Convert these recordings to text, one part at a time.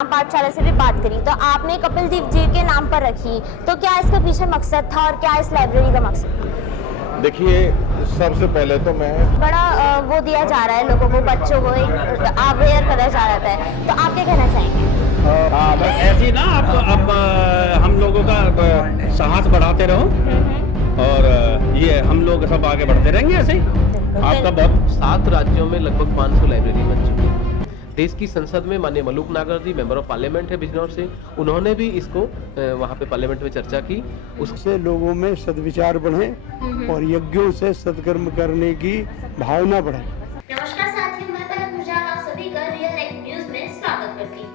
पाठशाला से भी बात करी तो आपने कपिल देव जी के नाम पर रखी, तो क्या इसका पीछे मकसद था और क्या इस लाइब्रेरी का मकसद? देखिए, सबसे पहले तो मैं बड़ा वो दिया जा रहा है लोगों को, बच्चों को अवेयर करा जा रहा है, तो आप क्या कहना चाहेंगे? हाँ, बस ऐसे ही ना अब हम लोगों का साहस बढ़ाते रहो और ये हम लोग सब आगे बढ़ते रहेंगे ऐसे ही। आपका बहुत 7 राज्यों में लगभग 500 लाइब्रेरी बन चुकी है। देश की संसद में माननीय मलूक नागर जी मेंबर ऑफ पार्लियामेंट है बिजनौर से, उन्होंने भी इसको वहाँ पे पार्लियामेंट में चर्चा की। उससे लोगों में सद्विचार बढ़े और यज्ञों से सत्कर्म करने की भावना बढ़े। नमस्कार साथियों, मैं पलक मुजाल आप सभी का रियल लाइफ न्यूज में स्वागत करती हूँ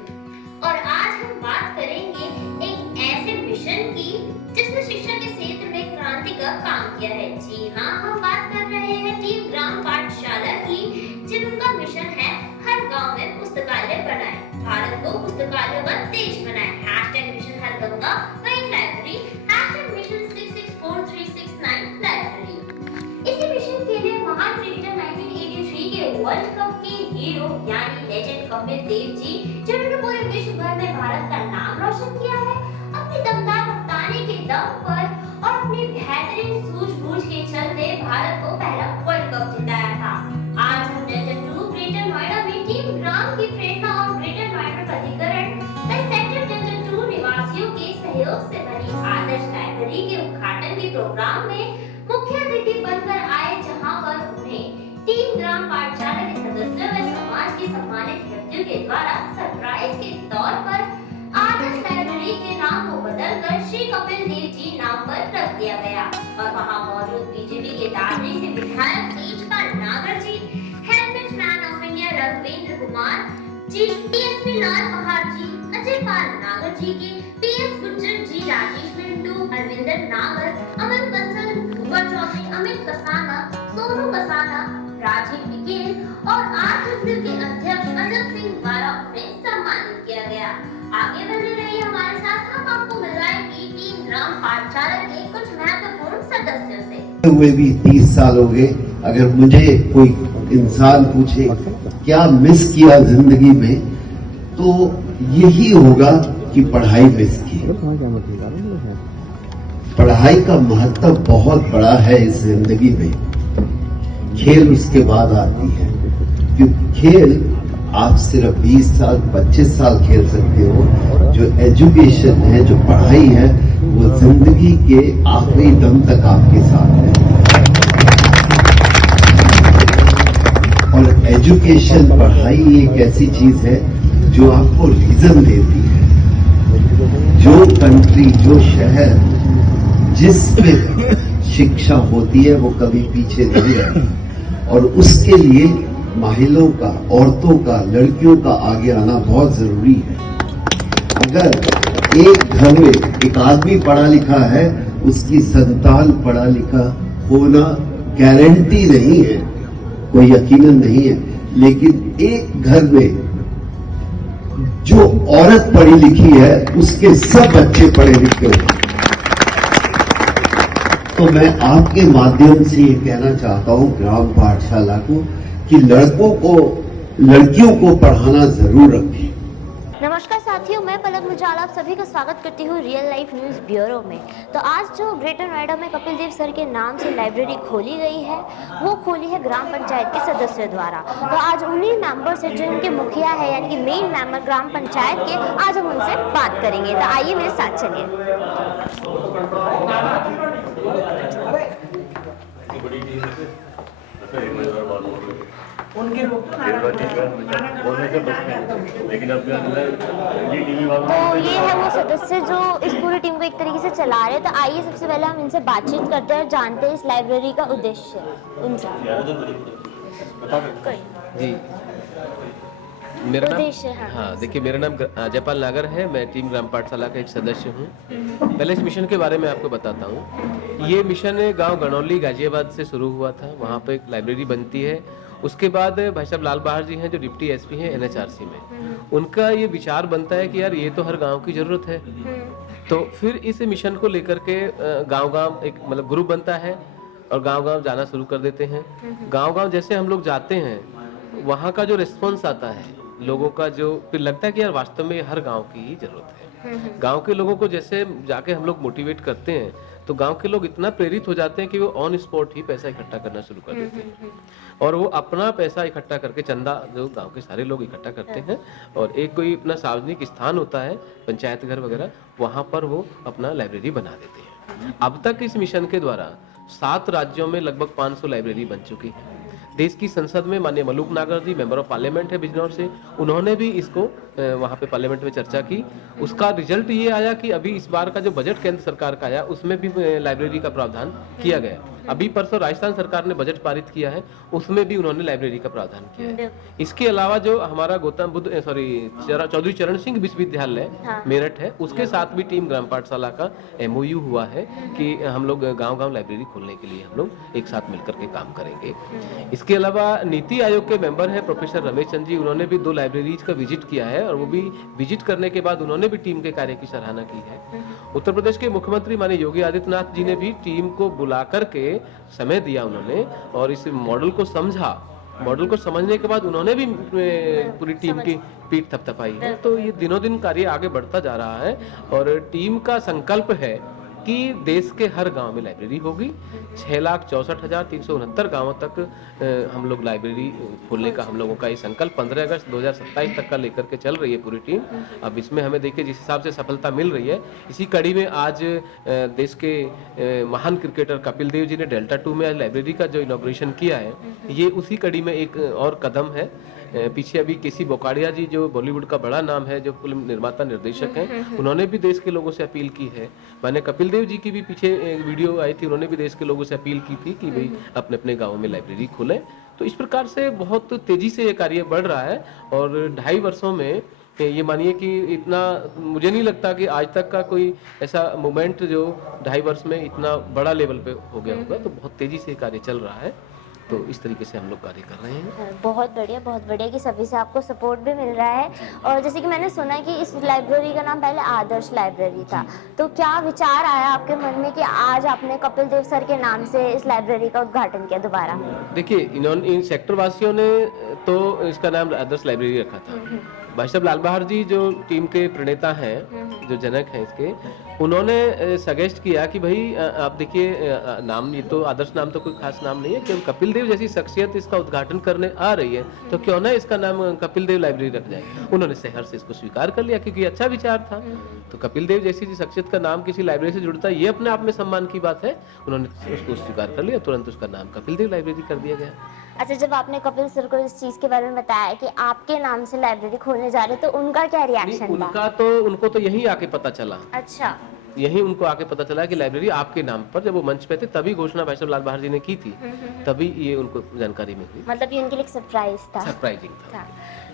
और आज हम बात करेंगे एक ऐसे मिशन की जिसने शिक्षा के क्षेत्र में क्रांति का काम किया है। जी हाँ, हम बात कर रहे हैं टीम ग्राम पाठशाला की, जिनका मिशन है हर गांव में पुस्तकालय बनाए, भारत को पुस्तकालय का देश बनाए। #मिशन हर गंगा वही लाइब्रेरी, #मिशन 664369 लाइब्रेरी। इसी मिशन के लिए महान क्रिकेटर 1983 के वर्ल्ड कप के हीरो यानी लेजेंड कपिल देव जी, जिन्होंने पूरे विश्व भर में भारत का नाम रोशन किया है, अपनी दमदार कप्तानी के दम पर और अपनी बेहतरीन सूझबूझ के चलते भारत को पहला वर्ल्ड कप जिताया था। आज हम डेल्टा 2 ग्रेटर नोएडा में टीम ग्राम की प्रेरणा और ग्रेटर नोएडा प्राधिकरण में सेक्टर डेल्टा 2 निवासियों के सहयोग से बनी आदर्श लाइब्रेरी के उद्घाटन के प्रोग्राम में मुख्य अतिथि बनकर आए, जहां पर उन्हें टीम ग्राम पाठशाला के सदस्यों व समाज के सम्मानित व्यक्तियों के द्वारा सरप्राइज के तौर पर आदर्श लाइब्रेरी के नाम को बदलकर श्री कपिल देव जी नाम पर रख दिया गया और वहां मौजूद बीजेपी के दादरी से विधायक Tejpal Nagar ji, helmet man of India Raghuvendra Kumar ji, TSP Lal Pahar ji, Ajay Pal Nagar ji के, पीएस गुज्जर जी, राजेश मिंटू, अरविंदर नागर, अमन बंसल, भूपा चौधरी, अमित कसाना, सोनू कसाना, राजीव विकेल और आरडब्ल्यू के अध्यक्ष अजय सिंह द्वारा उन्हें सम्मानित किया गया। आगे बने रहिए हमारे साथ, हम आपको मिलाएंगे टीम ग्राम पाठशाला के कुछ महत्वपूर्ण सदस्यों से। हुए भी 30 साल हो गए। अगर मुझे कोई इंसान पूछे क्या मिस किया जिंदगी में, तो यही होगा कि पढ़ाई मिस की। पढ़ाई का महत्व बहुत बड़ा है इस जिंदगी में, खेल उसके बाद आती है, क्योंकि खेल आप सिर्फ 20 साल 25 साल खेल सकते हो। जो एजुकेशन है, जो पढ़ाई है, वो जिंदगी के आखिरी दम तक आपके साथ है। और एजुकेशन, पढ़ाई एक ऐसी चीज है जो आपको रीजन देती है। जो कंट्री, जो शहर जिसमें शिक्षा होती है, वो कभी पीछे नहीं रहती और उसके लिए महिलाओं का, औरतों का, लड़कियों का आगे आना बहुत जरूरी है। अगर एक घर में एक आदमी पढ़ा लिखा है, उसकी संतान पढ़ा लिखा होना गारंटी नहीं है, कोई यकीनन नहीं है, लेकिन एक घर में जो औरत पढ़ी लिखी है, उसके सब बच्चे पढ़े लिखे होंगे। तो मैं आपके माध्यम से ये कहना चाहता हूं ग्राम पाठशाला को कि लड़कों को, लड़कियों को पढ़ाना जरूर रखें। नमस्कार साथियों, मैं पलक मुजाल आप सभी का स्वागत करती हूँ रियल लाइफ न्यूज़ ब्यूरो में। तो आज जो ग्रेटर नोएडा में कपिल देव सर के नाम से लाइब्रेरी खोली गई है, वो खोली है ग्राम पंचायत के सदस्यों द्वारा। तो आज उन्हीं मेंबर से, जो इनके मुखिया है यानी कि मेन मेंबर ग्राम पंचायत के, आज हम उनसे बात करेंगे। तो आइए मेरे साथ चलिए। उनके लोग तो ये है वो सदस्य जो इस पूरी टीम को एक तरीके से चला रहे हैं। तो आइए सबसे पहले हम इनसे बातचीत करते हैं और जानते हैं इस लाइब्रेरी का उद्देश्य उनसे। जी, मेरा नाम, उद्देश्य, हाँ देखिए, मेरा नाम जयपाल नागर है। मैं टीम ग्राम पाठशाला का एक सदस्य हूँ। पहले इस मिशन के बारे में आपको बताता हूँ। ये मिशन गांव गणौली गाजियाबाद से शुरू हुआ था। वहाँ पे एक लाइब्रेरी बनती है। उसके बाद भाई साहब लाल बहार जी हैं, जो डिप्टी एसपी हैं एनएचआरसी में, उनका ये विचार बनता है कि यार ये तो हर गांव की जरूरत है। तो फिर इस मिशन को लेकर के गांव-गांव एक मतलब ग्रुप बनता है और गांव-गांव जाना शुरू कर देते हैं। गांव-गांव जैसे हम लोग जाते हैं, वहाँ का जो रिस्पॉन्स आता है लोगों का जो फिर लगता है कि यार वास्तव में हर गांव की ही जरूरत है। गांव के लोगों को जैसे जाके हम लोग मोटिवेट करते हैं तो गांव के लोग इतना प्रेरित हो जाते हैं कि वो ऑन स्पॉट ही पैसा इकट्ठा करना शुरू कर देते हैं और वो अपना पैसा इकट्ठा करके चंदा जो गांव के सारे लोग इकट्ठा करते हैं और एक कोई अपना सार्वजनिक स्थान होता है पंचायत घर वगैरह, वहां पर वो अपना लाइब्रेरी बना देते हैं। अब तक इस मिशन के द्वारा 7 राज्यों में लगभग 500 लाइब्रेरी बन चुकी है। देश की संसद में माननीय मलूक नागर जी मेंबर ऑफ पार्लियामेंट है बिजनौर से, उन्होंने भी इसको वहाँ पे पार्लियामेंट में चर्चा की। उसका रिजल्ट ये आया कि अभी इस बार का जो बजट केंद्र सरकार का आया उसमें भी लाइब्रेरी का प्रावधान किया गया। अभी परसों राजस्थान सरकार ने बजट पारित किया है, उसमें भी उन्होंने लाइब्रेरी का प्रावधान किया है। इसके अलावा जो हमारा चौधरी चरण सिंह विश्वविद्यालय मेरठ है, उसके साथ भी टीम ग्राम पाठशाला का MOU हुआ है कि हम लोग गांव-गांव लाइब्रेरी खोलने के लिए हम लोग एक साथ मिलकर के काम करेंगे। इसके अलावा नीति आयोग के मेंबर है प्रोफेसर रमेश चंद जी, उन्होंने भी 2 लाइब्रेरीज का विजिट किया है और वो भी विजिट करने के बाद उन्होंने भी टीम के कार्य की सराहना की है। उत्तर प्रदेश के मुख्यमंत्री माननीय योगी आदित्यनाथ जी ने भी टीम को बुला करके समय दिया उन्होंने और इस मॉडल को समझा। मॉडल को समझने के बाद उन्होंने भी पूरी टीम की पीठ थपथपाई है। तो ये दिनों दिन कार्य आगे बढ़ता जा रहा है और टीम का संकल्प है कि देश के हर गांव में लाइब्रेरी होगी। 6,64,369 गांवों तक हम लोग लाइब्रेरी खोलने का हम लोगों का ये संकल्प 15 अगस्त 2027 तक का लेकर के चल रही है पूरी टीम। अब इसमें हमें देखिए जिस हिसाब से सफलता मिल रही है, इसी कड़ी में आज देश के महान क्रिकेटर कपिल देव जी ने डेल्टा 2 में आज लाइब्रेरी का जो इनॉग्रेशन किया है, ये उसी कड़ी में एक और कदम है। पीछे अभी केसी बोकाड़िया जी जो बॉलीवुड का बड़ा नाम है, जो फिल्म निर्माता निर्देशक हैं, उन्होंने भी देश के लोगों से अपील की है। मैंने कपिल देव जी की भी पीछे एक वीडियो आई थी, उन्होंने भी देश के लोगों से अपील की थी कि भाई अपने अपने गाँव में लाइब्रेरी खोलें। तो इस प्रकार से बहुत तेजी से ये कार्य बढ़ रहा है और 2.5 वर्षों में ये मानिए कि इतना मुझे नहीं लगता कि आज तक का कोई ऐसा मोमेंट जो 2.5 वर्ष में इतना बड़ा लेवल पे हो गया होगा। तो बहुत तेजी से कार्य चल रहा है। तो इस तरीके से हम लोग कार्य कर रहे हैं। बहुत बढ़िया कि सभी से आपको सपोर्ट भी मिल रहा है। और जैसे कि मैंने सुना है कि इस लाइब्रेरी का नाम पहले आदर्श लाइब्रेरी था, तो क्या विचार आया आपके मन में कि आज आपने कपिल देव सर के नाम से इस लाइब्रेरी का उद्घाटन किया दोबारा? देखिए इन सेक्टर वासियों ने तो इसका नाम आदर्श लाइब्रेरी रखा था। भाई साहब लाल बहादुर जी जो टीम के प्रणेता हैं, जो जनक हैं इसके, उन्होंने सजेस्ट किया कि भाई आप देखिए नाम, ये तो आदर्श नाम तो कोई खास नाम नहीं है, कि कपिल देव जैसी शख्सियत इसका उद्घाटन करने आ रही है तो क्यों ना इसका नाम कपिल देव लाइब्रेरी रख जाए। उन्होंने शहर से इसको स्वीकार कर लिया क्योंकि अच्छा विचार था। तो कपिल देव जैसी शख्सियत का नाम किसी लाइब्रेरी से जुड़ता है, ये अपने आप में सम्मान की बात है। उन्होंने उसको स्वीकार कर लिया, तुरंत उसका नाम कपिल देव लाइब्रेरी कर दिया गया। अच्छा, जब आपने कपिल सर को इस चीज के बारे में बताया कि आपके नाम से लाइब्रेरी खोलने जा रहे, तो उनका क्या रिएक्शन था? उनको तो यही आके पता चला। अच्छा, यही उनको आके पता चला कि लाइब्रेरी आपके नाम पर, जब वो मंच पे थे तभी घोषणा भाई साहब लाल बहादुर जी ने की थी, तभी ये उनको जानकारी मिली। मतलब ये उनके लिए सरप्राइज था। सरप्राइजिंग था।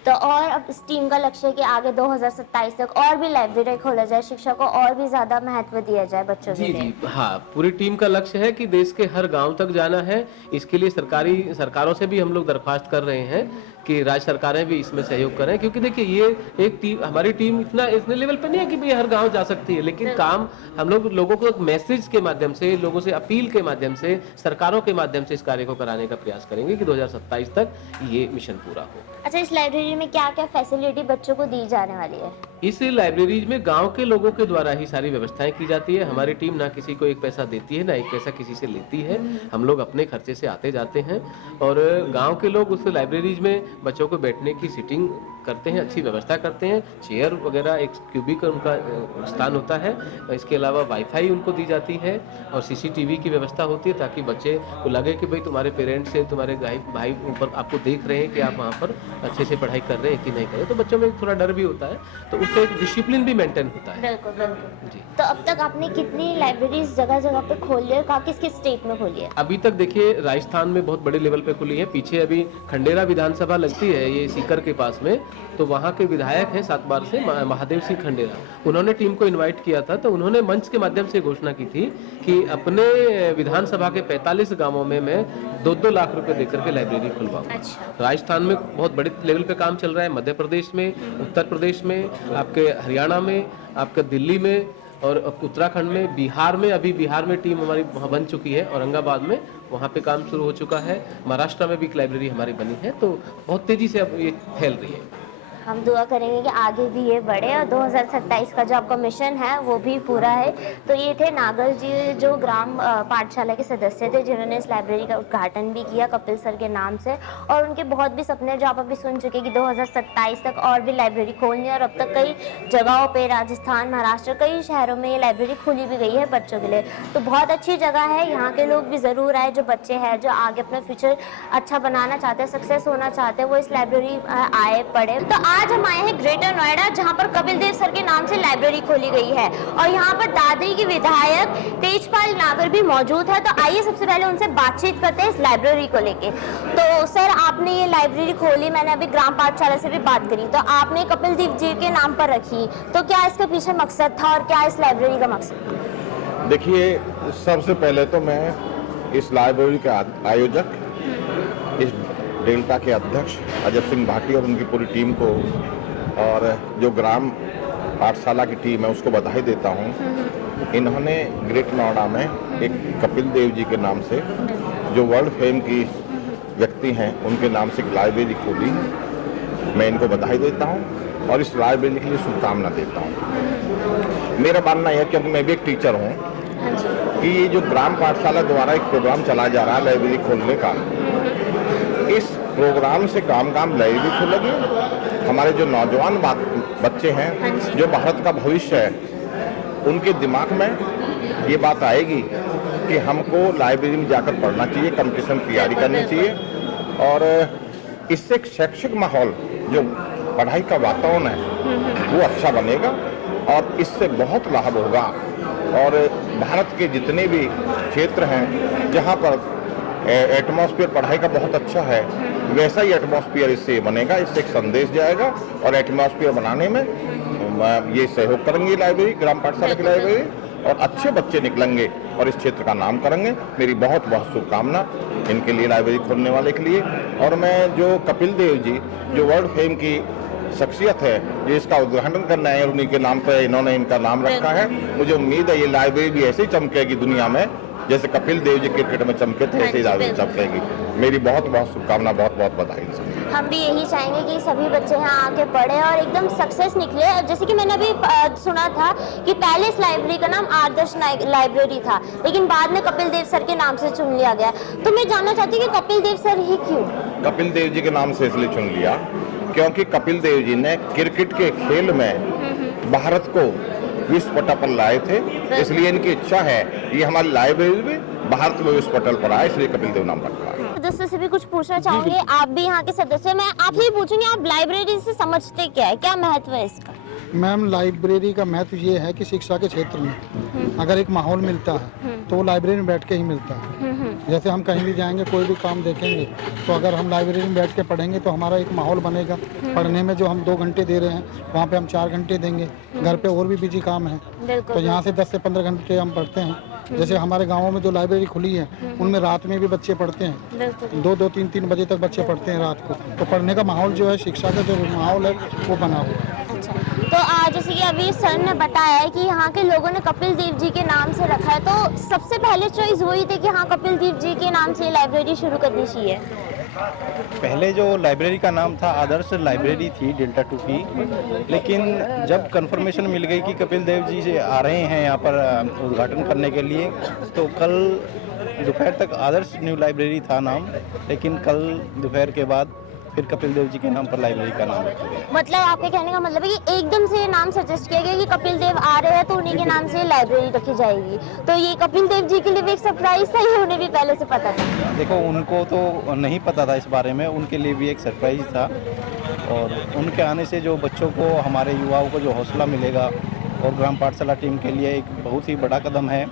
तो और अब इस टीम का लक्ष्य है कि आगे 2027 तक और भी लाइब्रेरी खोला जाए, शिक्षा को और भी ज्यादा महत्व दिया जाए बच्चों के लिए। हाँ, पूरी टीम का लक्ष्य है कि देश के हर गांव तक जाना है। इसके लिए सरकारों से भी हम लोग दरख्वास्त कर रहे हैं कि राज्य सरकारें भी इसमें सहयोग करें, क्योंकि देखिए ये एक टीम, हमारी टीम इतने लेवल पे नहीं है कि भाई हर गांव जा सकती है, लेकिन काम हम लोग लोगों को मैसेज के माध्यम से, लोगों से अपील के माध्यम से, सरकारों के माध्यम से इस कार्य को कराने का प्रयास करेंगे कि 2027 तक ये मिशन पूरा हो। अच्छा, इस लाइब्रेरी में क्या क्या फैसिलिटी बच्चों को दी जाने वाली है? इस लाइब्रेरी में गांव के लोगों के द्वारा ही सारी व्यवस्थाएं की जाती है। हमारी टीम ना किसी को एक पैसा देती है, ना एक पैसा किसी से लेती है। हम लोग अपने खर्चे से आते जाते हैं और गांव के लोग उस लाइब्रेरीज में बच्चों को बैठने की सीटिंग करते हैं, अच्छी व्यवस्था करते हैं। चेयर वगैरह, एक क्यूबिक उनका स्थान होता है। इसके अलावा वाईफाई उनको दी जाती है और CCTV की व्यवस्था होती है, ताकि बच्चे को लगे कि भाई तुम्हारे पेरेंट्स से, तुम्हारे भाई ऊपर आपको देख रहे हैं कि आप वहाँ पर अच्छे से पढ़ाई कर रहे हैं कि नहीं कर रहे। तो बच्चों में थोड़ा डर भी होता है, तो उससे एक डिसिप्लिन भी मेंटेन होता है। बिल्कुल बिल्कुल जी। तो अब तक आपने कितनी लाइब्रेरीज जगह जगह पे खोली है, किस किस स्टेट में खोली है? अभी तक देखिए राजस्थान में बहुत बड़े लेवल पे खुली है। पीछे अभी खंडेरा विधानसभा लगती है, ये सीकर के पास में, तो वहाँ के विधायक हैं 7 बार से महादेव सिंह खंडेरा, उन्होंने टीम को इनवाइट किया था। तो उन्होंने मंच के माध्यम से घोषणा की थी कि अपने विधानसभा के 45 गांवों में मैं 2-2 लाख रुपए देकर के लाइब्रेरी खुलवाऊंगा। अच्छा। राजस्थान में बहुत बड़े लेवल पे काम चल रहा है, मध्य प्रदेश में, उत्तर प्रदेश में, आपके हरियाणा में, आपके दिल्ली में और उत्तराखंड में, बिहार में, अभी बिहार में टीम हमारी वहाँ बन चुकी है, औरंगाबाद में वहाँ पे काम शुरू हो चुका है, महाराष्ट्र में भी एक लाइब्रेरी हमारी बनी है। तो बहुत तेजी से अब ये फैल रही है। हम दुआ करेंगे कि आगे भी ये बढ़े और 2027 का जो आपका मिशन है वो भी पूरा है। तो ये थे नागर जी जो ग्राम पाठशाला के सदस्य थे जिन्होंने इस लाइब्रेरी का उद्घाटन भी किया कपिल सर के नाम से, और उनके बहुत भी सपने जो आप अभी सुन चुके कि 2027 तक और भी लाइब्रेरी खोलनी है। और अब तक कई जगहों पे राजस्थान, महाराष्ट्र, कई शहरों में ये लाइब्रेरी खोली भी गई है बच्चों के लिए। तो बहुत अच्छी जगह है, यहाँ के लोग भी ज़रूर आए जो बच्चे हैं जो आगे अपना फ्यूचर अच्छा बनाना चाहते हैं, सक्सेस होना चाहते हैं, वो इस लाइब्रेरी आए पढ़े। तो आज हम आए हैं ग्रेटर नोएडा जहाँ पर कपिल देव सर के नाम से लाइब्रेरी खोली गई है और यहाँ पर दादरी की विधायक तेजपाल नागर भी मौजूद है। तो आइए सबसे पहले उनसे बातचीत करते हैं इस लाइब्रेरी को लेके। तो सर आपने ये लाइब्रेरी खोली, मैंने अभी ग्राम पाठशाला से भी बात करी, तो आपने कपिल देव जी के नाम पर रखी, तो क्या इसके पीछे मकसद था और क्या इस लाइब्रेरी का मकसद? देखिए, सबसे पहले तो मैं इस लाइब्रेरी के आयोजक, इस डेल्टा के अध्यक्ष अजय सिंह भाटी और उनकी पूरी टीम को और जो ग्राम पाठशाला की टीम है उसको बधाई देता हूँ। इन्होंने ग्रेट नोएडा में एक कपिल देव जी के नाम से, जो वर्ल्ड फेम की व्यक्ति हैं, उनके नाम से एक लाइब्रेरी खोली। मैं इनको बधाई देता हूँ और इस लाइब्रेरी के लिए शुभकामना देता हूँ। मेरा मानना यह, क्योंकि मैं भी एक टीचर हूँ, कि ये जो ग्राम पाठशाला द्वारा एक प्रोग्राम चला जा रहा है लाइब्रेरी खोलने का, इस प्रोग्राम से काम लाइब्रेरी खोलेगी। हमारे जो नौजवान बच्चे हैं, जो भारत का भविष्य है, उनके दिमाग में ये बात आएगी कि हमको लाइब्रेरी में जाकर पढ़ना चाहिए, कंपटीशन की तैयारी करनी चाहिए, और इससे एक शैक्षिक माहौल, जो पढ़ाई का वातावरण है, वो अच्छा बनेगा और इससे बहुत लाभ होगा। और भारत के जितने भी क्षेत्र हैं जहाँ पर एटमॉस्फेयर पढ़ाई का बहुत अच्छा है, वैसा ही एटमॉस्फेयर इससे बनेगा, इससे एक संदेश जाएगा और एटमॉस्फेयर बनाने में ये सहयोग करेंगे लाइब्रेरी, ग्राम पाठशाला की लाइब्रेरी, और अच्छे बच्चे निकलेंगे और इस क्षेत्र का नाम करेंगे। मेरी बहुत बहुत शुभकामना इनके लिए, लाइब्रेरी खोलने वाले के लिए। और मैं जो कपिल देव जी, जो वर्ल्ड फेम की शख्सियत है, जो इसका उद्घाटन करना है और उन्हीं के नाम पर इन्होंने इनका नाम रखा है, मुझे उम्मीद है ये लाइब्रेरी भी ऐसे ही चमकेगी दुनिया में, जैसे कपिल देव जी क्रिकेट में चमके थे, ऐसे ही लाइब्रेरी चमकेगी। मेरी बहुत बहुत शुभकामना, बहुत बहुत बधाई। हम भी यही चाहेंगे कि सभी बच्चे यहाँ आके पढ़े और एकदम सक्सेस निकले। जैसे कि मैंने अभी सुना था कि पहले इस लाइब्रेरी का नाम आदर्श लाइब्रेरी था, लेकिन बाद में कपिल देव सर के नाम से चुन लिया गया। तो मैं जानना चाहती हूँ कि कपिल देव सर ही क्यों? कपिल देव जी के नाम से इसलिए चुन लिया क्योंकि कपिल देव जी ने क्रिकेट के खेल में भारत को विश्व पटल पर लाए थे, इसलिए इनकी इच्छा है ये हमारी लाइब्रेरी भी भारत में विश्व पटल पर आए, इसलिए कपिल देव नाम रखा है। सदस्य से भी कुछ पूछना चाहूंगे, आप भी यहाँ के सदस्य, मैं आपसे ही पूछूंगी, आप लाइब्रेरी से समझते क्या है, क्या महत्व है इसका? मैम, लाइब्रेरी का महत्व ये है कि शिक्षा के क्षेत्र में अगर एक माहौल मिलता है तो वो लाइब्रेरी में बैठ के ही मिलता है। जैसे हम कहीं भी जाएंगे, कोई भी काम देखेंगे, तो अगर हम लाइब्रेरी में बैठ के पढ़ेंगे तो हमारा एक माहौल बनेगा। पढ़ने में जो हम 2 घंटे दे रहे हैं, वहाँ पे हम 4 घंटे देंगे। घर पे और भी बिजी काम है, तो यहाँ से 10 से 15 घंटे हम पढ़ते हैं। जैसे हमारे गाँवों में जो लाइब्रेरी खुली है, उनमें रात में भी बच्चे पढ़ते हैं, 2-2, 3-3 बजे तक बच्चे पढ़ते हैं रात को। तो पढ़ने का माहौल जो है, शिक्षा का जो माहौल है, वो बना हुआ है। तो जैसे कि अभी सर ने बताया है कि यहाँ के लोगों ने कपिल देव जी के नाम से रखा है, तो सबसे पहले चॉइस वही थी कि हाँ, कपिल देव जी के नाम से लाइब्रेरी शुरू करनी चाहिए। पहले जो लाइब्रेरी का नाम था आदर्श लाइब्रेरी थी डेल्टा 2 की, लेकिन जब कंफर्मेशन मिल गई कि कपिल देव जी से आ रहे हैं यहाँ पर उद्घाटन करने के लिए, तो कल दोपहर तक आदर्श न्यू लाइब्रेरी था नाम, लेकिन कल दोपहर के बाद फिर कपिल देव जी के नाम पर लाइब्रेरी का नाम रखा गया। मतलब आपके कहने का मतलब है कि एकदम से ये नाम सजेस्ट किया गया कि कपिल देव आ रहे हैं तो उन्हीं के नाम से लाइब्रेरी रखी जाएगी। तो ये कपिल देव जी के लिए भी एक सरप्राइज था, ये उन्हें भी पहले से पता था? देखो, उनको तो नहीं पता था इस बारे में, उनके लिए भी एक सरप्राइज था। और उनके आने से जो बच्चों को, हमारे युवाओं को जो हौसला मिलेगा, और ग्राम पाठशाला टीम के लिए एक बहुत ही बड़ा कदम है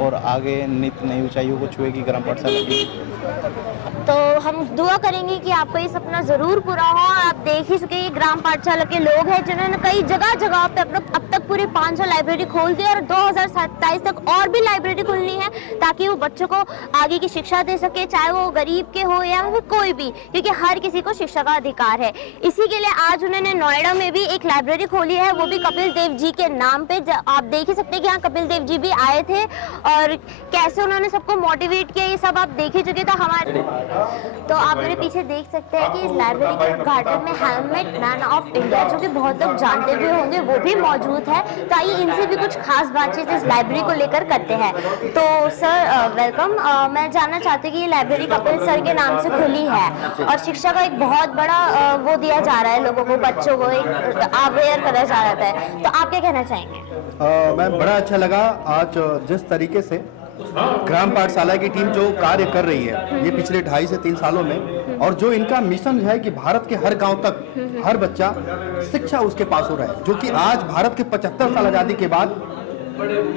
और आगे नित नई ऊंचाइयों को छुएगी ग्राम पाठशाला टीम। तो हम दुआ करेंगे कि आपका ये सपना जरूर पूरा हो। और आप देख ही सके ग्राम पाठशाला के लोग हैं जिन्होंने कई जगह पे अब तक पूरे 500 लाइब्रेरी खोल दी और 2027 तक और भी लाइब्रेरी खुलनी है, ताकि वो बच्चों को आगे की शिक्षा दे सके, चाहे वो गरीब के हो या फिर कोई भी, क्योंकि हर किसी को शिक्षा का अधिकार है। इसी के लिए आज उन्होंने नोएडा में भी एक लाइब्रेरी खोली है, वो भी कपिल देव जी के नाम पे। आप देख ही सकते हैं कि यहाँ कपिल देव जी भी आए थे और कैसे उन्होंने सबको मोटिवेट किया, ये सब आप देख ही चुके थे। तो आप मेरे पीछे देख सकते हैं कि इस लाइब्रेरी के उद्घाटन में हेलमेट मैन ऑफ इंडिया, जो कि बहुत लोग जानते भी होंगे, वो भी मौजूद है। तो आइए इनसे भी कुछ खास बातचीत इस लाइब्रेरी को लेकर करते हैं। तो सर वेलकम। मैं जानना चाहती हूँ कि ये लाइब्रेरी कपिल सर के नाम से खुली है और शिक्षा का एक बहुत बड़ा वो दिया जा रहा है, लोगों को, बच्चों को एक अवेयर करा जा रहा है। तो आप क्या कहना चाहेंगे? मैम, बड़ा अच्छा लगा आज जिस तरीके से ग्राम पाठशाला की टीम जो कार्य कर रही है ये पिछले 2.5 से 3 सालों में, और जो इनका मिशन है कि भारत के हर गांव तक हर बच्चा शिक्षा उसके पास हो रहा है, जो कि आज भारत के 75 साल आज़ादी के बाद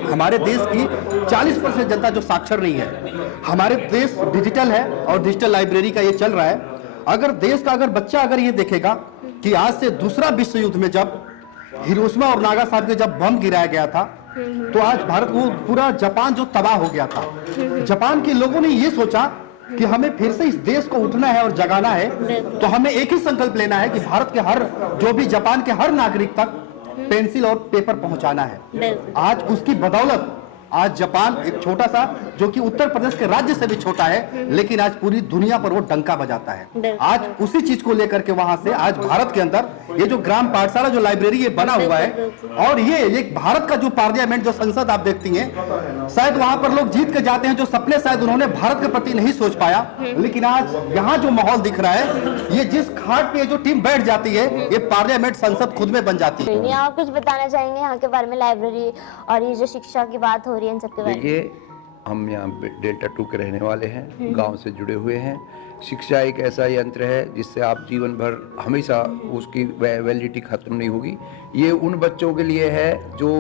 हमारे देश की 40% जनता जो साक्षर नहीं है। हमारे देश डिजिटल है और डिजिटल लाइब्रेरी का ये चल रहा है। अगर देश का बच्चा ये देखेगा कि आज से दूसरा विश्व युद्ध में जब हिरोशिमा और नागासाकी जब बम गिराया गया था, तो आज भारत वो पूरा जापान जो तबाह हो गया था, जापान के लोगों ने ये सोचा कि हमें फिर से इस देश को उठना है और जगाना है। तो हमें एक ही संकल्प लेना है कि भारत के हर जो भी जापान के हर नागरिक तक पेंसिल और पेपर पहुंचाना है। आज उसकी बदौलत आज जापान एक छोटा सा, जो कि उत्तर प्रदेश के राज्य से भी छोटा है, लेकिन आज पूरी दुनिया पर वो डंका बजाता है। आज उसी चीज को लेकर के वहां से आज भारत के अंदर ये जो ग्राम पाठशाला जो लाइब्रेरी ये बना हुआ है, और ये एक भारत का जो पार्लियामेंट जो संसद आप देखती हैं, शायद वहां पर लोग जीत के जाते हैं जो सपने शायद उन्होंने भारत के प्रति नहीं सोच पाया, लेकिन आज यहाँ जो माहौल दिख रहा है, ये जिस खाट पे जो टीम बैठ जाती है, ये पार्लियामेंट संसद खुद में बन जाती है। आप कुछ बताना चाहेंगे यहाँ के बारे में, लाइब्रेरी और ये जो शिक्षा की बात हो रही है इन सबके बारे में? देखिए, हम यहाँ डेल्टा 2 के रहने वाले हैं, गांव से जुड़े हुए हैं। शिक्षा एक ऐसा यंत्र है जिससे आप जीवन भर हमेशा उसकी वैलिडिटी खत्म नहीं होगी। ये उन बच्चों के लिए है जो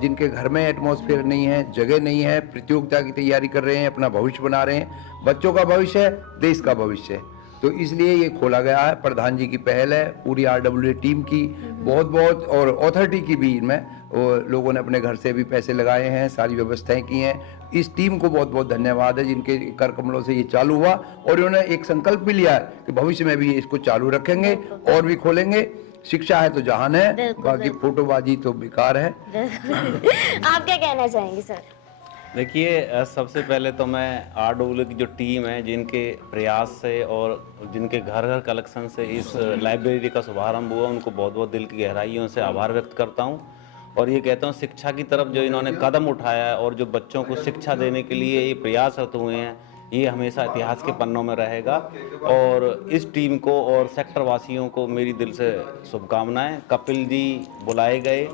जिनके घर में एटमॉस्फेयर नहीं है, जगह नहीं है, प्रतियोगिता की तैयारी कर रहे हैं, अपना भविष्य बना रहे हैं। बच्चों का भविष्य है, देश का भविष्य है, तो इसलिए ये खोला गया है। प्रधान जी की पहल है, पूरी RWA टीम की बहुत और अथॉरिटी की भी, इनमें लोगों ने अपने घर से भी पैसे लगाए हैं, सारी व्यवस्थाएं की हैं। इस टीम को बहुत बहुत धन्यवाद है जिनके कर कमलों से ये चालू हुआ, और इन्होंने एक संकल्प भी लिया है कि भविष्य में भी इसको चालू रखेंगे और भी खोलेंगे। शिक्षा है तो जहान है, बाकी फोटोबाजी तो बेकार है। आप क्या कहना चाहेंगे सर? देखिए, सबसे पहले तो मैं RWA की जो टीम है, जिनके प्रयास से और जिनके घर घर कलेक्शन से इस लाइब्रेरी का शुभारंभ हुआ, उनको बहुत बहुत दिल की गहराइयों से आभार व्यक्त करता हूं। और ये कहता हूं, शिक्षा की तरफ जो इन्होंने कदम उठाया है और जो बच्चों को शिक्षा देने के लिए ये प्रयासरत हुए हैं, ये हमेशा इतिहास के पन्नों में रहेगा। और इस टीम को और सेक्टर वासियों को मेरी दिल से शुभकामनाएं। कपिल जी बुलाए गए,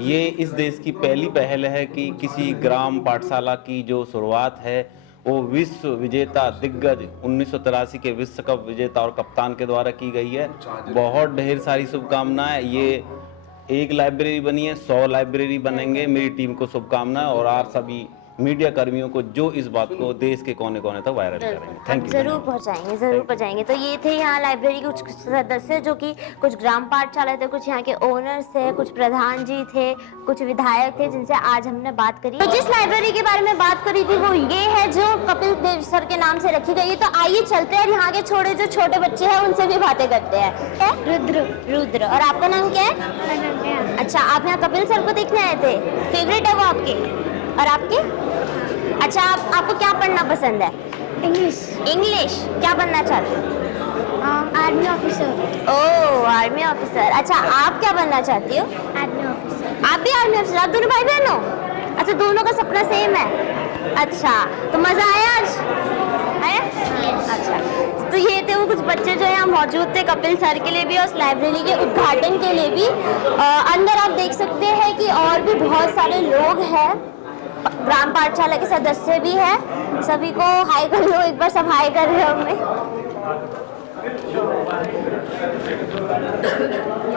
ये इस देश की पहली पहल है कि किसी ग्राम पाठशाला की जो शुरुआत है वो विश्व विजेता दिग्गज 1983 के विश्व कप विजेता और कप्तान के द्वारा की गई है। बहुत ढेर सारी शुभकामनाएं। ये एक लाइब्रेरी बनी है, 100 लाइब्रेरी बनेंगे। मेरी टीम को शुभकामनाएं, और आप सभी मीडिया कर्मियों को जो इस बात को देश के कोने कोने तक वायरल करेंगे। Thank you. जरूर पहुंचाएंगे। तो ये थे यहाँ लाइब्रेरी के कुछ सदस्य, जो कि कुछ ग्राम पाठशाला थे, कुछ यहाँ के ओनर्स थे, कुछ प्रधान जी थे, कुछ विधायक थे, जिनसे आज हमने बात करी। तो जिस लाइब्रेरी के बारे में बात करी थी वो ये है, जो कपिल देव सर के नाम से रखी गई है। तो आइए चलते हैं, यहाँ के छोटे बच्चे हैं उनसे भी बातें करते हैं। रुद्र। और आपका नाम क्या है? अच्छा, आप यहाँ कपिल सर को देखने आए थे? फेवरेट है वो आपके? और आपके? अच्छा, आपको क्या पढ़ना पसंद है? इंग्लिश। क्या बनना चाहते हो? Army officer. Oh, army officer. अच्छा, आप क्या बनना चाहती हो? Army officer. आप भी आर्मी ऑफिसर? आप दोनों भाई बहन हो? अच्छा, दोनों का सपना सेम है। अच्छा, तो मजा आया आज? अच्छा, तो ये थे वो कुछ बच्चे जो यहाँ मौजूद थे कपिल सर के लिए भी और उस लाइब्रेरी के उद्घाटन के लिए भी। अंदर आप देख सकते हैं कि और भी बहुत सारे लोग हैं, ग्राम पाठशाला के सदस्य भी हैं। सभी को हाय कर लो एक बार, सब हाय कर रहे हो हमें।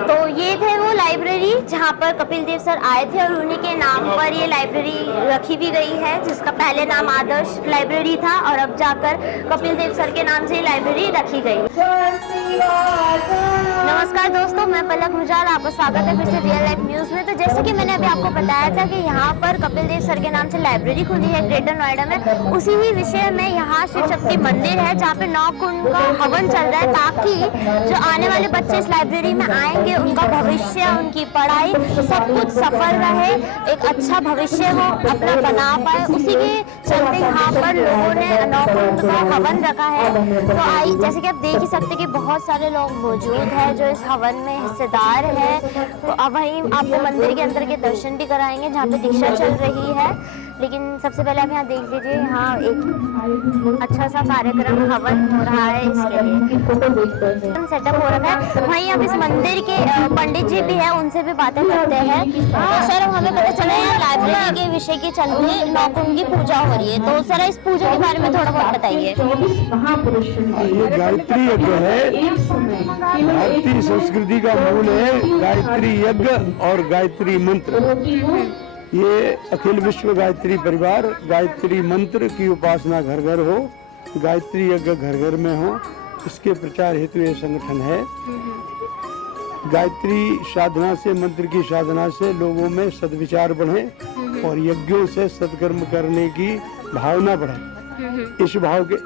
तो ये थे वो लाइब्रेरी जहाँ पर कपिल देव सर आए थे, और उन्हीं के नाम पर ये लाइब्रेरी रखी भी गई है, जिसका पहले नाम आदर्श लाइब्रेरी था और अब जाकर कपिल देव सर के नाम से लाइब्रेरी रखी गई। नमस्कार दोस्तों, मैं पलक मुजाल, आपका स्वागत है फिर से रियल लाइफ न्यूज में। तो जैसे कि मैंने अभी आपको बताया था कि यहाँ पर कपिल देव सर के नाम से लाइब्रेरी खुली है ग्रेटर नोएडा में, उसी ही विषय में यहाँ शिव शक्ति मंदिर है, जहाँ पे 9 कुंड का हवन चल रहा रहा है, ताकि जो आने वाले बच्चे इस लाइब्रेरी में आएंगे उनका भविष्य, उनकी पढ़ाई सब कुछ सफल रहे, एक अच्छा भविष्य वो अपना बना पाए। उसी के चलते यहाँ पर लोगों ने अनौकुंड का हवन रखा है। तो आई जैसे कि आप देख ही सकते कि बहुत सारे लोग मौजूद हैं जो इस हवन में हिस्सेदार हैं। तो अब वहीं आपको मंदिर के अंदर के दर्शन भी कराएंगे जहाँ पे दीक्षा चल रही है। लेकिन सबसे पहले आप यहाँ देख लीजिए, यहाँ एक अच्छा सा कार्यक्रम हवन हो रहा है, इसके लिए सेटअप हो रखा है। वहीं अब इस मंदिर के पंडित जी भी हैं, उनसे भी बातें करते हैं। तो सर हमें पता चला है लाइब्रेरी के विषय के चलते नौकुंड की पूजा हो रही है, तो सर इस पूजा के बारे में थोड़ा बहुत बताइए। ये गायत्री यज्ञ है, भारतीय संस्कृति का मूल है गायत्री यज्ञ और गायत्री मंत्र। ये अखिल विश्व गायत्री परिवार गायत्री मंत्र की उपासना घर घर हो, गायत्री यज्ञ घर घर में हो, इसके प्रचार हेतु ये संगठन है। गायत्री साधना से, मंत्र की साधना से लोगों में सद्विचार बढ़े और यज्ञों से सत्कर्म करने की भावना बढ़े। इस भाव के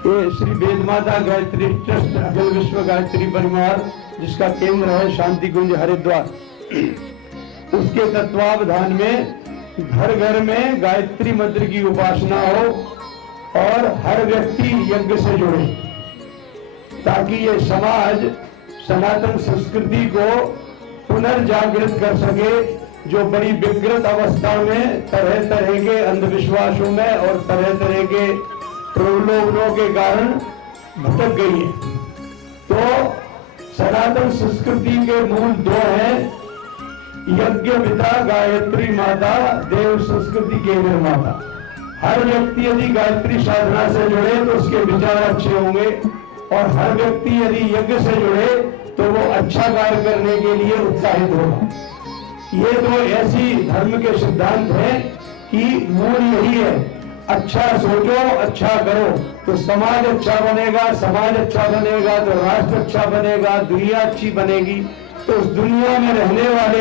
ये श्री वेद माता गायत्री ट्रस्ट अखिल विश्व गायत्री परिवार, जिसका केंद्र है शांति कुंज हरिद्वार, उसके तत्वावधान में घर घर में गायत्री मंत्र की उपासना हो और हर व्यक्ति यज्ञ से जुड़े, ताकि ये समाज सनातन संस्कृति को पुनर्जागृत कर सके, जो बड़ी विकृत अवस्था में तरह तरह के अंधविश्वासों में और तरह तरह के प्रलोभनों के कारण भटक गई है। तो सनातन संस्कृति के मूल दो हैं, यज्ञ पिता गायत्री माता, देव संस्कृति केंद्र माता। हर व्यक्ति यदि गायत्री साधना से जुड़े तो उसके विचार अच्छे होंगे, और हर व्यक्ति यदि यज्ञ से जुड़े तो वो अच्छा कार्य करने के लिए उत्साहित होगा। ये तो ऐसी धर्म के सिद्धांत हैं कि मूल यही है, अच्छा सोचो अच्छा करो तो समाज अच्छा बनेगा, समाज अच्छा बनेगा तो राष्ट्र अच्छा बनेगा, दुनिया अच्छी बनेगी, तो उस दुनिया में रहने वाले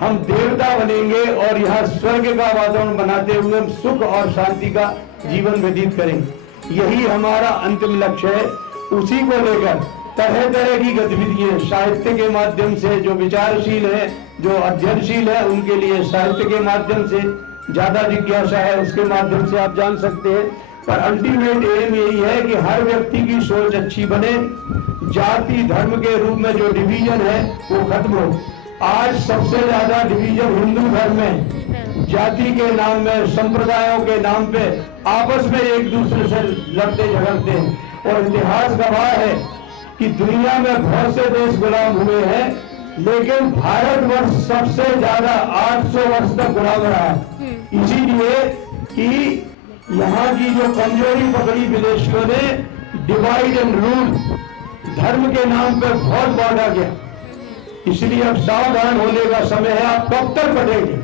हम देवता बनेंगे और यहाँ स्वर्ग का वातावरण बनाते हुए हम सुख और शांति का जीवन व्यतीत करेंगे। यही हमारा अंतिम लक्ष्य है। उसी को लेकर तरह तरह की गतिविधियां साहित्य के माध्यम से, जो विचारशील है, जो अध्ययनशील है, उनके लिए साहित्य के माध्यम से ज्यादा जिज्ञासा है, उसके माध्यम से आप जान सकते हैं। पर अल्टीमेट एम यही है कि हर व्यक्ति की सोच अच्छी बने, जाति धर्म के रूप में जो डिवीजन है वो खत्म हो। आज सबसे ज्यादा डिवीजन हिंदू धर्म में जाति के नाम में, संप्रदायों के नाम पे आपस में एक दूसरे से लड़ते झगड़ते हैं, और इतिहास गवाह है कि दुनिया में बहुत से देश गुलाम हुए हैं, लेकिन भारतवर्ष सबसे ज्यादा 800 वर्ष तक गुलाम रहा है। इसीलिए कि यहाँ की जो कमजोरी पकड़ी विदेशियों ने, डिवाइड एंड रूल, धर्म के नाम पर बहुत बांटा गया। इसलिए अब सावधान होने का समय है। आप कब तक बढ़ेंगे?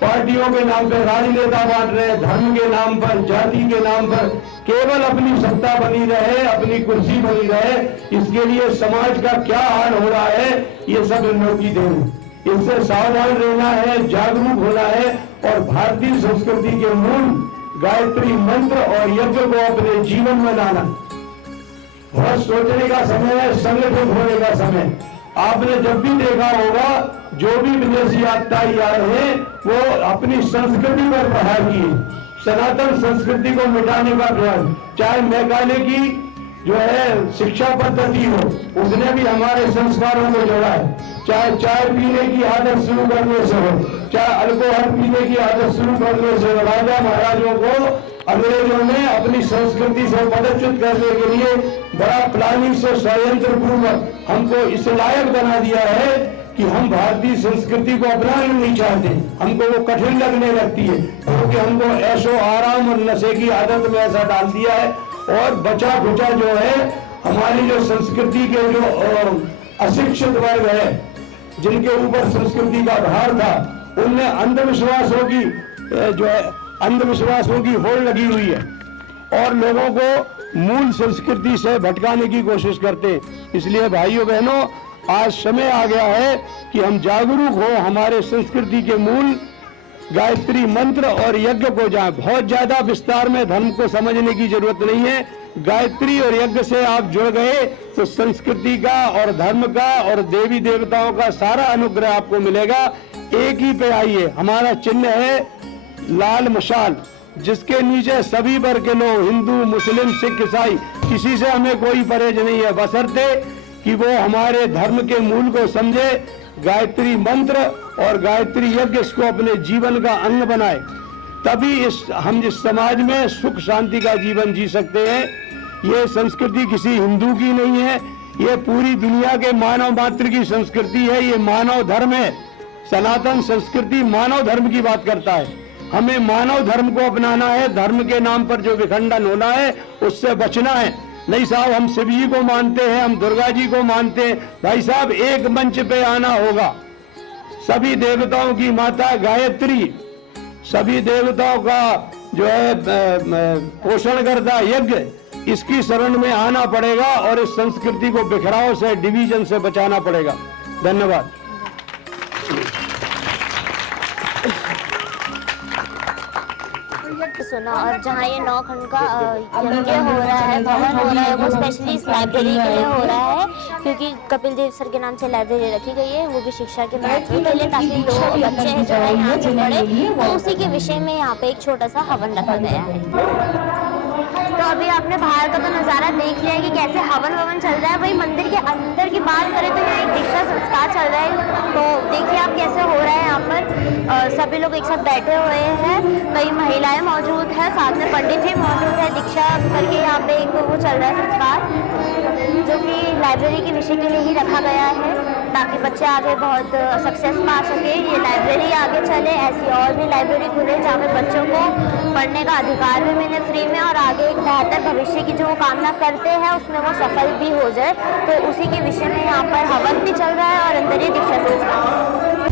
पार्टियों के नाम पर राजनेता बांट रहे, धर्म के नाम पर, जाति के नाम पर केवल अपनी सत्ता बनी रहे, अपनी कुर्सी बनी रहे, इसके लिए समाज का क्या हाल हो रहा है, ये सब इन लोगों की देन है। इससे सावधान रहना है, जागरूक होना है, और भारतीय संस्कृति के मूल गायत्री मंत्र और यज्ञ को अपने जीवन में लाना। बहुत सोचने का समय है, संगठित होने का समय। आपने जब भी देखा होगा, जो भी विदेशी आत्ताई आए हैं वो अपनी संस्कृति पर प्रहार किए, सनातन संस्कृति को मिटाने का प्रयास। चाहे मेघालय की जो है शिक्षा पद्धति हो, उसने भी हमारे संस्कारों को जोड़ा है। चाहे चाय पीने की आदत शुरू करने से हो, चाहे अल्कोहल पीने की आदत शुरू करने से हो, राजा महाराजों को अंग्रेजों ने अपनी संस्कृति से पदच्युत करने के लिए बड़ा प्लानिंग से, षड्यंत्र पूर्वक हमको इस लायक बना दिया है कि हम भारतीय संस्कृति को अपनाना नहीं चाहते। हमको वो कठिन लगने लगती है, क्योंकि हमको ऐशो आराम और नशे की आदत में ऐसा डाल दिया है। और बचा खुचा जो है, हमारी जो संस्कृति के जो अशिक्षित वर्ग है, जिनके ऊपर संस्कृति का भार था, उनने अंधविश्वासों की जो है अंधविश्वासों की होड़ लगी हुई है, और लोगों को मूल संस्कृति से भटकाने की कोशिश करते हैं। इसलिए भाइयों बहनों, आज समय आ गया है कि हम जागरूक हो, हमारे संस्कृति के मूल गायत्री मंत्र और यज्ञ को जाए। बहुत ज्यादा विस्तार में धर्म को समझने की जरूरत नहीं है। गायत्री और यज्ञ से आप जुड़ गए तो संस्कृति का और धर्म का और देवी देवताओं का सारा अनुग्रह आपको मिलेगा। एक ही पे आइए, हमारा चिन्ह है लाल मशाल, जिसके नीचे सभी वर्ग के लोग, हिंदू, मुस्लिम, सिख, ईसाई, किसी से हमें कोई परहेज नहीं है, बशर्ते कि वो हमारे धर्म के मूल को समझे, गायत्री मंत्र और गायत्री यज्ञ इसको अपने जीवन का अंग बनाए, तभी हम इस समाज में सुख शांति का जीवन जी सकते हैं। ये संस्कृति किसी हिंदू की नहीं है, ये पूरी दुनिया के मानव मात्र की संस्कृति है, ये मानव धर्म है। सनातन संस्कृति मानव धर्म की बात करता है। हमें मानव धर्म को अपनाना है, धर्म के नाम पर जो विखंडन होना है उससे बचना है। नहीं साहब, हम शिव जी को मानते हैं, हम दुर्गा जी को मानते हैं, भाई साहब एक मंच पे आना होगा। सभी देवताओं की माता गायत्री, सभी देवताओं का जो है पोषण करता यज्ञ, इसकी शरण में आना पड़ेगा और इस संस्कृति को बिखराव से, डिवीजन से बचाना पड़ेगा। धन्यवाद। सुना, और जहाँ ये 9 खंड का यज्ञ हो रहा है, भवन हो रहा है, वो स्पेशली इस लाइब्रेरी के लिए हो रहा है, क्योंकि कपिल देव सर के नाम से लाइब्रेरी रखी गई है, वो भी शिक्षा के महत्व के लिए, ताकि लोग बच्चे हैं जो है यहाँ से पढ़े, तो उसी के विषय में यहाँ पे एक छोटा सा हवन रखा गया है। तो अभी आपने बाहर का तो नज़ारा देख लिया कि कैसे हवन ववन चल रहा है। वही मंदिर के अंदर की बात करें तो यहाँ एक दीक्षा संस्कार चल रहा है, तो देखिए आप कैसे हो रहा है। यहाँ पर सभी लोग एक साथ बैठे हुए हैं, कई महिलाएं मौजूद हैं, साथ में पंडित जी मौजूद है। दीक्षा करके यहाँ पे एक वो चल रहा है संस्कार, जो कि लाइब्रेरी के विषय के लिए ही रखा गया है, ताकि बच्चे आगे बहुत सक्सेस पा सके, ये लाइब्रेरी आगे चले, ऐसी और भी लाइब्रेरी खुले जहाँ पे बच्चों को पढ़ने का अधिकार भी मिले फ्री में, और आगे एक बेहतर भविष्य की जो वो कामना करते हैं उसमें वो सफल भी हो जाए। तो उसी के विषय में यहाँ पर हवन भी चल रहा है और अंदर ही दीक्षा संस्कार।